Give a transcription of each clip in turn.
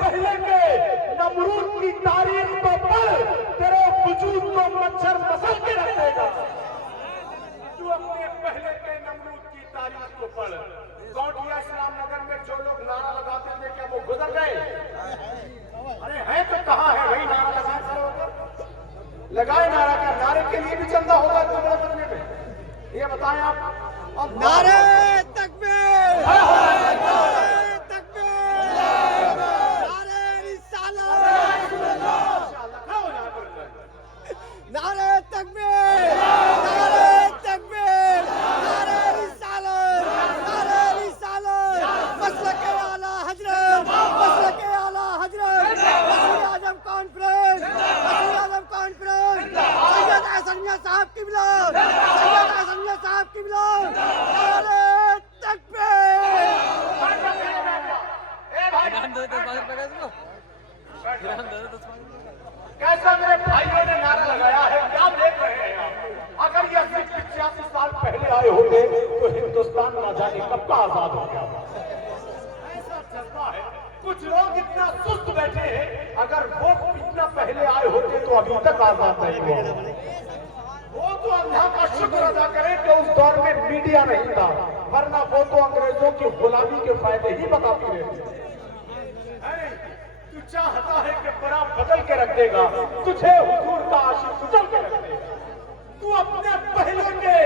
پہلے کے نمرود کی تاریخ کو پڑھ، تیرے وجود کو مچھر مسل کے رکھ دے گا۔ تو اپنے پہلے کے نمرود کی تاریخ کو پڑھ۔ کوٹیا اسلام نگر میں جو لوگ نعرہ لگاتے تھے کیا وہ گزر گئے؟ ارے ہے تو کہاں ہے وہی نعرہ لگاتے ہوگا؟ لگائے نعرہ، کیا نعرے کے لیے بھی چندہ ہوگا تمہارے بننے میں؟ یہ بتائیں آپ۔ نعرہ تکبیر، نعرہ تکبیر، نعرہ رسالت، نعرہ تکبیر، نعرہ تکبیر، نعرہ رسالت، نعرہ رسالت، مسلک اعلیٰ حضرت، مسلک اعلیٰ حضرت، وزیر اعظم کانفرنس، وزیر اعظم کانفرنس، سید احسن میاں صاحب قبلہ، سید احسن میاں صاحب قبلہ، نعرہ تکبیر۔ کیسا میرے بھائیوں نے نعرہ لگایا ہے، کیا دیکھ رہے ہیں آپ؟ اگر یہ 85 سال پہلے آئے ہوتے تو ہندوستان نہ جانے کب کا آزاد ہو گیا۔ ایسا جذبہ ہے، کچھ لوگ اتنا سست بیٹھے ہیں، اگر وہ اتنا پہلے آئے ہوتے تو ابھی تک آزاد نہیں ہوا۔ وہ تو اللہ کا شکر ادا کریں کہ اس دور میں میڈیا نہیں تھا، ورنہ وہ تو انگریزوں کی غلامی کے فائدے ہی بتاتی رہتی۔ تو چاہتا ہے کہ بڑا بدل کے رکھ دے گا، تجھے حضور کا عاشق کچل کے رکھ دے گا۔ تو اپنے پہلے کے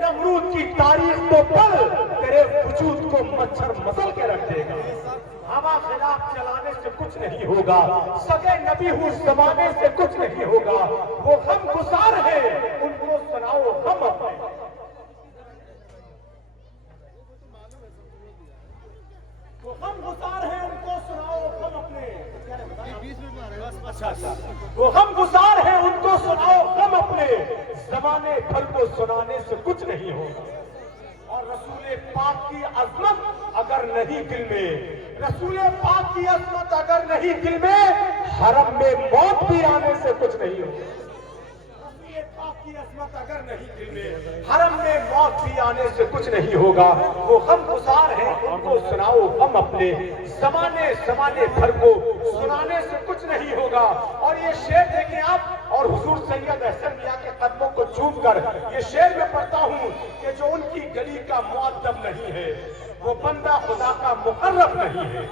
نمرود کی تاریخ کو پڑھ، تیرے وجود کو مچھر مسل کے رکھ دے گا۔ ہوا خلاف چلانے سے کچھ نہیں ہوگا، سگے نبی اس زمانے سے کچھ نہیں ہوگا۔ وہ غم گسار ہے، ان کو سناؤ غم اپنے۔ وہ غم گسار ہے، ان کو سناؤ غم اپنے۔ وہ غم گسار ہے، ان کو سناؤ غم اپنے، زمانے بھر کو سنانے سے کچھ نہیں ہوگا۔ اور رسول پاک کی عظمت اگر نہیں دل میں، رسول پاک کی عظمت اگر نہیں دل میں، حرم میں موت بھی آنے سے کچھ نہیں ہوگا۔ رسول پاک کی عظمت اگر نہیں دل میں، حرم میں موت بھی آنے سے کچھ نہیں ہوگا۔ وہ غم گسار ہیں، ان کو سناؤ غم اپنے، زمانے بھر کو سنانے سے کچھ نہیں ہوگا۔ اور یہ شعر دیکھیں آپ، اور حضور سید احسن میاں کے قدموں کو چوم کر یہ شعر میں پڑھتا ہوں کہ جو ان کی گلی کا مؤدب نہیں ہے وہ بندہ خدا کا مقرب نہیں ہے۔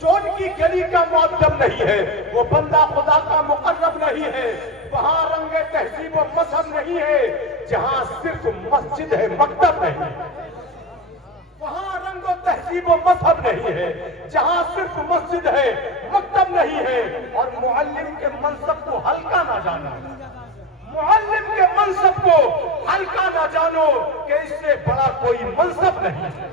جو ان کی گلی کا مؤدب نہیں ہے وہ بندہ خدا کا مقرب نہیں ہے۔ وہاں رنگ تہذیب و مذہب نہیں ہے، جہاں صرف مسجد ہے مکتب نہیں ہے۔ وہاں رنگ و تہذیب و مذہب نہیں ہے، جہاں صرف مسجد ہے مکتب نہیں ہے۔ اور معلم کے منصب کو ہلکا نہ جانا، معلم کے منصب کو ہلکا نہ جانو کہ اس سے بڑا کوئی منصب نہیں ہے،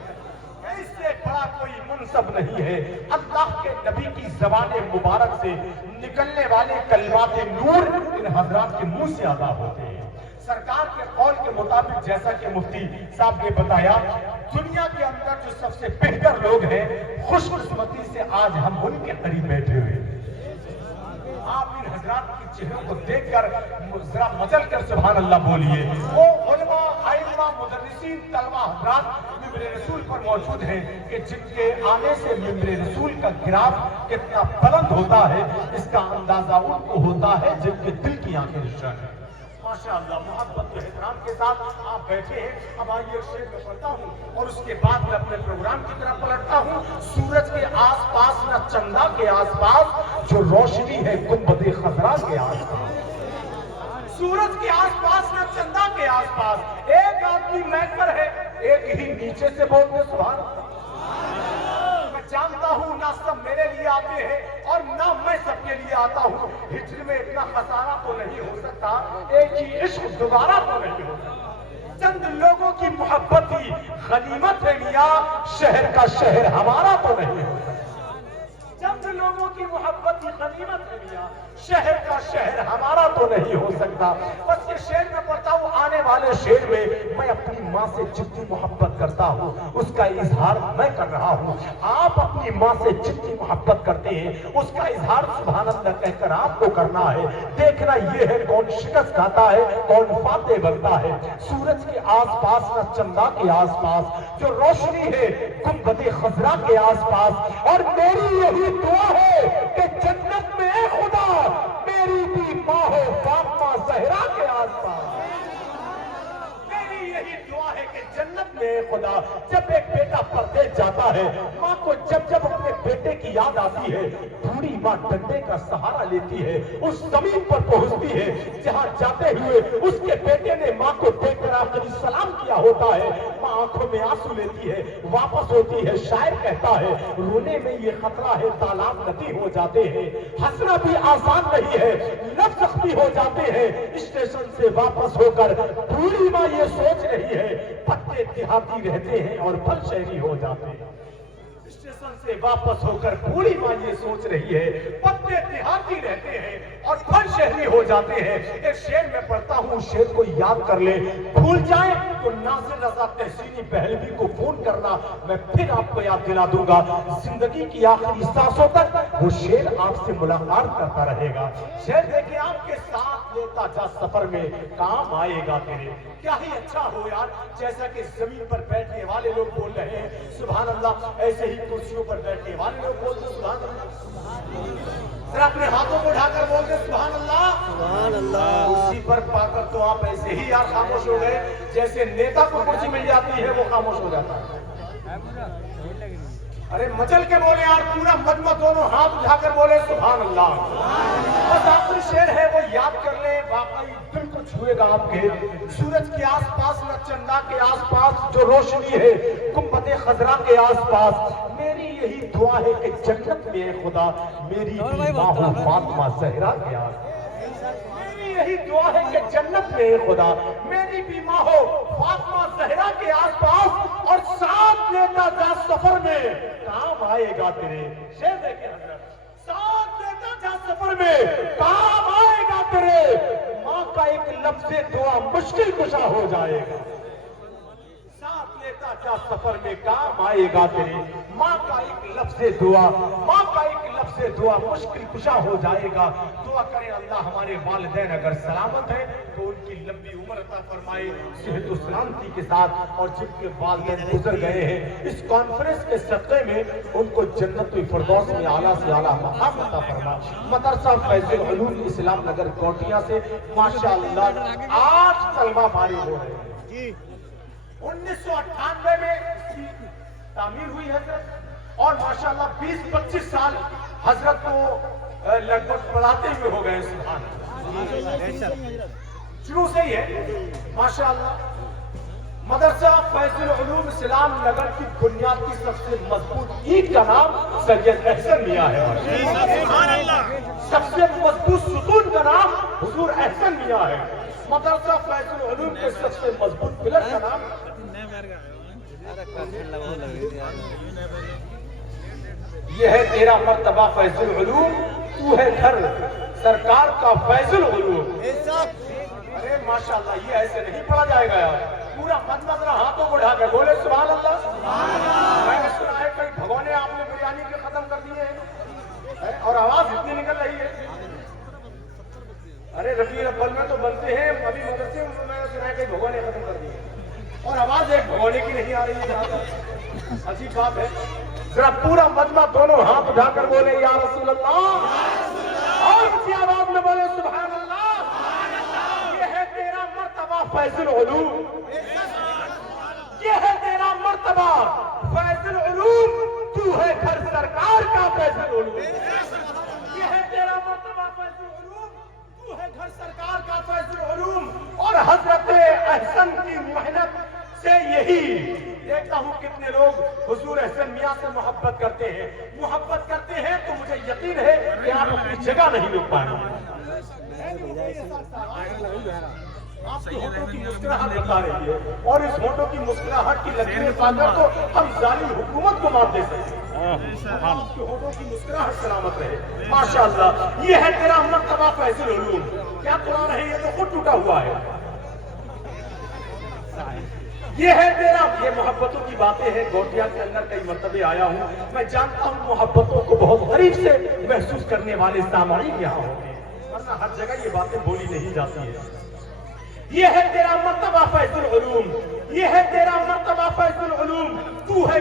اس سے بڑا کوئی منصب نہیں ہے۔ اللہ کے نبی کی زبان مبارک سے نکلنے والے کلمات نور ان حضرات کے منہ سے ادا ہوتے ہیں۔ سرکار کے قول کے مطابق جیسا کہ مفتی صاحب نے بتایا، دنیا کے اندر جو سب سے بہتر لوگ ہیں، خوش قسمتی سے آج ہم ان کے قریب بیٹھے ہوئے ہیں۔ آپ ان حضرات کے چہروں کو دیکھ کر ذرا مچل کر سبحان اللہ بولیے۔ وہ علماء، ائمہ، مدرسین، طلبہ حضرات ممبر رسول پر موجود ہیں کہ جن کے آنے سے ممبر رسول کا گراف کتنا بلند ہوتا ہے، اس کا اندازہ ان کو ہوتا ہے جن کے دل کی آنکھیں روشن ہیں۔ ماشاءاللہ، محبت و احترام کے ساتھ آپ بیٹھے ہیں۔ اب آئیے شعر میں پڑھتا ہوں اور اس کے بعد میں اپنے پروگرام کی طرف پلٹتا ہوں۔ سورج کے آس پاس نہ چندہ کے آس پاس جو روشنی ہے گنبد خضرا کے آس پاس، سورج کے آس پاس نہ چندہ کے آس پاس، ایک آدمی میک پر ہے، ایک ہی نیچے سے بولتے سبحان اللہ۔ میں جانتا ہوں نہ سب میرے لیے آتے ہیں اور نہ میں سب کے لیے آتا ہوں۔ ہجر میں اتنا خسارہ تو نہیں ہو سکتا، ایک ہی عشق دوبارہ تو نہیں ہو سکتا۔ چند لوگوں کی محبت ہی غنیمت ہے میاں، شہر کا شہر ہمارا تو نہیں ہو سکتا۔ چند لوگوں کی محبت ہی غنیمت ہے میاں، شہر کا شہر ہمارا تو نہیں ہو سکتا۔ بس یہ شعر میں پڑھتا ہوں، آنے والے شعر میں میں اپنی ماں سے جتنی محبت کرتا ہوں اس کا اظہار میں کر رہا ہوں۔ آپ اپنی ماں سے جتنی محبت کرتے ہیں اس کا اظہار سبحان اللہ کہہ کر آپ کو کرنا ہے۔ دیکھنا یہ ہے کون شکست کھاتا ہے، کون فاتح بنتا ہے۔ سورج کے آس پاس نہ چندہ کے آس پاس جو روشنی ہے گنبد خضرا کے آس پاس، اور میری یہی دعا ہے گا جب ایک بیٹا پردیس جاتا ہے، ماں کو جب جب اپنے بیٹے کی یاد آتی ہے، بوڑھی ماں ڈنڈے کا سہارا لیتی ہے، اس زمین پر پہنچتی ہے جہاں جاتے ہوئے اس کے بیٹے نے ماں کو دیکھ کر آخری سلام کیا ہوتا ہے۔ ماں آنکھوں میں آنسو لیتی ہے، واپس ہوتی ہے۔ شاعر کہتا ہے رونے میں یہ خطرہ ہے تالاب ندی ہو جاتے ہیں، ہنسنا بھی آسان نہیں ہے، لفظ زخمی ہو جاتے ہیں۔ اسٹیشن سے واپس ہو کر بوڑھی ماں یہ سوچ رہی ہے پتے دیہاتی رہتے ہیں اور پھل شہری ہو جاتے ہیں۔ اسٹیشن سے واپس ہو کر بوڑھی ماں یہ سوچ رہی ہے پتے دیہاتی رہتے ہیں اور پھل شہری ہو جاتے ہیں۔ ایک شعر میں پڑھتا ہوں، شعر کو یاد کر لے، بھول جائیں تو ناصر رضا تحسینی پہلوی کو فون کرنا، میں پھر آپ کو یاد دلا دوں گا۔ زندگی کی آخری سانسوں تک وہ شعر آپ سے ملاقات کرتا رہے گا۔ شعر دیکھیں، آپ کے ساتھ لیتا جا سفر میں کام آئے گا تیرے۔ کیا ہی اچھا ہو یار، جیسا کہ زمین پر بیٹھنے والے لوگ بول رہے ہیں سبحان اللہ، ایسے ہی کرسیوں پر بیٹھنے والے لوگ بولتے سبحان اللہ۔ ذرا اپنے ہاتھوں کو اٹھا کر بولتے سبحان اللہ۔ سبحان اللہ۔ کرسی پر پا کر تو آپ ایسے ہی یار خاموش ہو گئے جیسے نیتا کو کرسی مل جاتی ہے وہ خاموش ہو جاتا ہے۔ ارے مچل کے بولے یار، پورا مجمع دونوں ہاتھ اٹھا کر بولے سبحان اللہ۔ بس آخری شعر ہے وہ یاد کر لیں، واقعی دل کو چھوئے گا آپ کے۔ سورج کے آس پاس نہ چندہ کے آس پاس جو روشنی ہے، گنبد خضرا کے آس پاس، میری یہی دعا ہے کہ جنت میں اے خدا میری بھی ماں ہو فاطمہ زہرا کے آس پاس۔ میری یہی دعا ہے کہ جنت میں اے خدا میری بھی ماں ہو فاطمہ زہرا کے آس پاس، اور ساتھ لیتا جا سفر میں کام آئے گا تیرے۔ شعر دیکھیں حضرت، ساتھ لیتا جا سفر میں کام آئے گا تیرے، ماں کا ایک لفظ دعا مشکل کشا ہو جائے گا۔ ساتھ لیتا جا سفر میں کام آئے گا تیرے، ماں کا ایک لفظ دعا، ماں کا ایک لفظ دعا مشکل کشا ہو جائے گا۔ دعا کریں اللہ ہمارے والدین اگر سلامت ہیں تو ان کی لمبی عمر عطا فرمائے صحت و سلامتی کے ساتھ، اور جن کے والدین گزر گئے ہیں اس کانفرنس کے صدقے میں ان کو جنت الفردوس میں اعلیٰ سے اعلیٰ مقام عطا فرما۔ مدرسہ فیض العلوم اسلام نگر کوٹیا سے ماشاءاللہ 8 طلبہ فارغ ہو رہے ہیں۔ 1998 میں اس کی تعمیر ہوئی حضرت، اور ماشاءاللہ 20-25 سال حضرت کو لگ بھگ پڑھاتے ہوئے ہو گئے سبحان اللہ۔ شروع سے ہی ہے ماشاءاللہ۔ مدرسہ فیض العلوم اسلام نگر کی بنیاد کی سب سے مضبوط اینٹ کا نام سید احسن میاں ہے۔ سب سے مضبوط ستون کا نام حضور احسن میاں ہے۔ مدرسہ فیض العلوم کے سب سے مضبوط پلر کا نام یہ ہے تیرا مرتبہ فیض العلوم، تو ہے گھر سرکار کا فیض العلوم۔ ارے ماشاءاللہ یہ ایسے نہیں پڑھا جائے گا یار، پورا مجمع ذرا ہاتھوں کو اٹھا کر بولے سبحان اللہ۔ میں نے سنا ہے کئی بھگونے آپ نے بریانی کے ختم کر دیے ہیں اور آواز اتنی نکل رہی ہے۔ ارے ربیع الاول میں تو بنتے ہیں، ابھی مدرسے میں نے سنا ہے کئی بھگونے ختم کر دیے اور آواز ایک بھگونے کی نہیں آ رہی ہے۔ عجیب بات ہے۔ ذرا پورا مجمع دونوں ہاتھ اٹھا کر بولے یا رسول اللہ، اور اسی آواز میں بولے سبحان اللہ۔ یہ ہے تیرا مرتبہ فیض العلوم، یہ ہے تیرا مرتبہ فیض العلوم، تو ہے گھر سرکار کا فیض العلوم۔ یہ ہے تیرا مرتبہ فیض العلوم، تو ہے گھر سرکار کا فیض العلوم۔ اور حضرت احسن کی محنت سے یہی دیکھتا ہوں کتنے لوگ حضور احسن میاں سے محبت کرتے ہیں، محبت کرتے ہیں تو مجھے یقین ہے کہ آپ اپنی جگہ نہیں رک پائیں گے۔ آپ کی ہونٹوں کی مسکراہٹ بتا رہی ہے، اور اس ہونٹوں کی مسکراہٹ کی لکیریں پا کر تو ہم ظالم حکومت کو مات دے سکتے ہیں۔ آپ کی ہونٹوں کی مسکراہٹ سلامت رہے ماشاءاللہ۔ یہ ہے تیرا مرتبہ فیض العلوم۔ کیا قرآن ہے؟ یہ تو خود ٹوٹا ہوا ہے۔ یہ ہے تیرا، یہ محبتوں کی باتیں ہیں۔ گوٹیا کے اندر کئی مرتبے آیا ہوں، میں جانتا ہوں محبتوں کو بہت قریب سے محسوس کرنے والے سامعین یہاں ہوں گے، ورنہ ہر جگہ یہ باتیں بولی نہیں جاتی ہیں۔ یہ ہے تیرا مرتبہ فیض العلوم، یہ ہے تیرا مرتبہ فیض العلوم، تو ہے